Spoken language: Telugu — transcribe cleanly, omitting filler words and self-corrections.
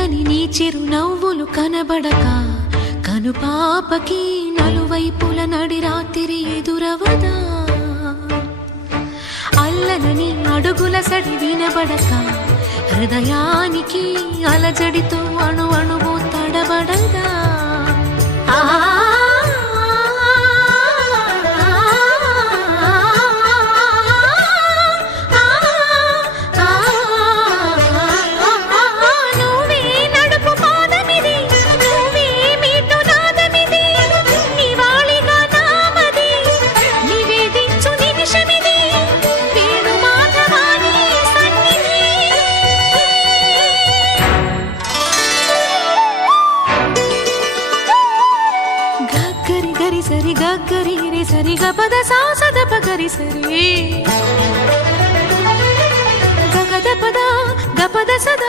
చల్లని నీ చిరునవ్వులు కనబడక కనుపాపకి నలువైపుల నడి రాత్రి ఎదురవదా అల్లనని అడుగుల సడి వినబడక హృదయానికి అలజడితో అణు అణువు తడబడదా గరి సరి గరి రి సరి గ పద సా సద ప గరి సరి గ గ ద పద సద